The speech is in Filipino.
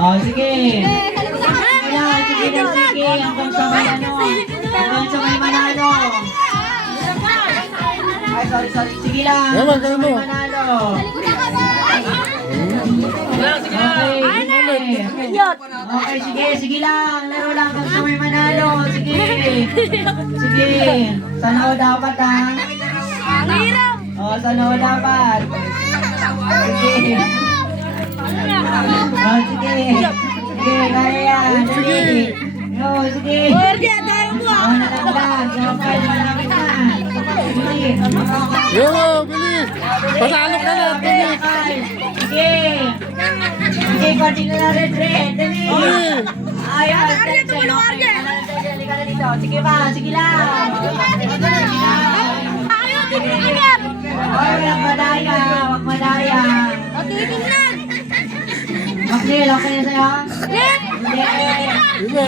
Oh, sige. Ayan, sige na, sige. Hanggang sa may ano. Hanggang sa may manalo. Ay, sorry. Sige lang. Hanggang sa may manalo. Okay, sige lang. Laro lang hanggang sa may manalo. Sige. Sanaw dapat ha. Oh, sanaw dapat. Sige. Oh, sige. Sige, kaya yan. Sige. Oh, sige. Oh, nalaglag. Okay, malapit na. Sige. Yo, bilis! Pasalo ka na, bilis! Sige. Sige, continue na red. Dali. Ayaw. Halika na dito. Sige ba? Sige lang. Huwag madaya. Maknil, okay na sa'yo? Hindi.